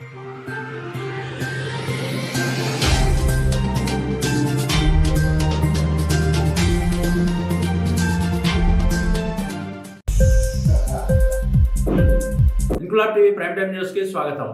Inquilab TV prime time news కి స్వాగతం.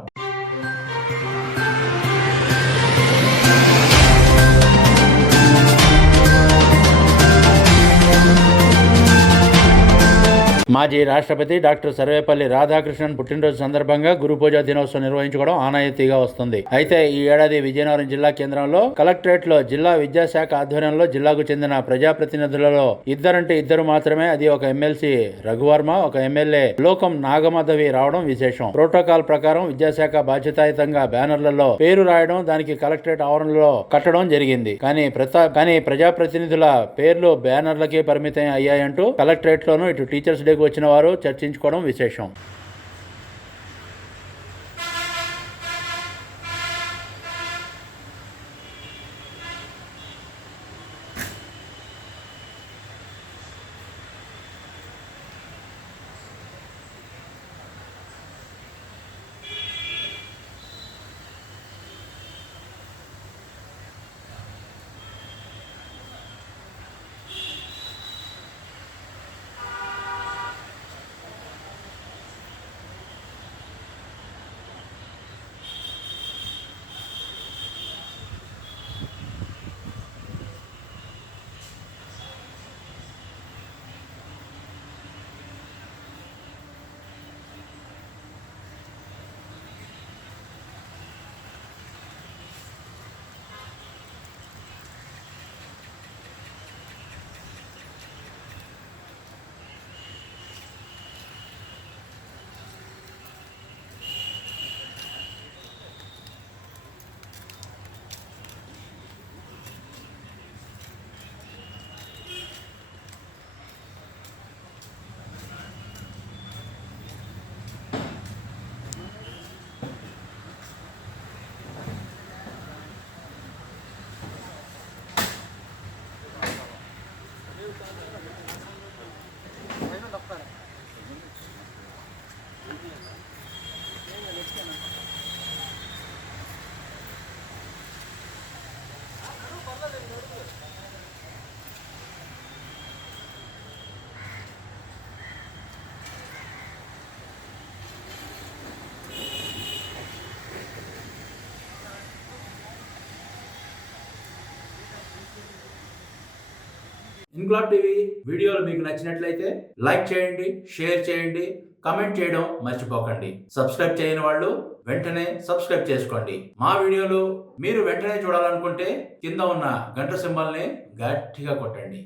మాజీ రాష్ట్రపతి డాక్టర్ సర్వేపల్లి రాధాకృష్ణన్ పుట్టినరోజు సందర్భంగా గురు పూజా దినోత్సవం నిర్వహించుకోవడం ఆనవాయితీగా వస్తుంది. అయితే ఈ ఏడాది విజయనగరం జిల్లా కేంద్రంలో కలెక్టరేట్ లో జిల్లా విద్యాశాఖ ఆధ్వర్యంలో జిల్లాకు చెందిన ప్రజాప్రతినిధులలో ఇద్దరు మాత్రమే, అది ఒక ఎమ్మెల్సీ రఘువర్మ, ఒక ఎమ్మెల్యే లోకం నాగమాధవి రావడం విశేషం. ప్రోటోకాల్ ప్రకారం విద్యాశాఖ బాధ్యతాయుతంగా బ్యానర్లలో పేరు రాయడం, దానికి కలెక్టరేట్ ఆవరణలో కట్టడం జరిగింది. కానీ ప్రజాప్రతినిధుల పేర్లు బ్యానర్లకే పరిమితం అయ్యాయంటూ కలెక్టరేట్ లోను ఇటు టీచర్స్ డే వచ్చిన వారు చర్చించుకోవడం విశేషం. ఇంక్లాబ్ టీవీ వీడియోలు మీకు నచ్చినట్లయితే లైక్ చేయండి, షేర్ చేయండి, కామెంట్ చేయడం మర్చిపోకండి. సబ్స్క్రైబ్ చేయని వాళ్ళు వెంటనే సబ్స్క్రైబ్ చేసుకోండి. మా వీడియోలు మీరు వెంటనే చూడాలనుకుంటే కింద ఉన్న గంట సింబల్ని గట్టిగా కొట్టండి.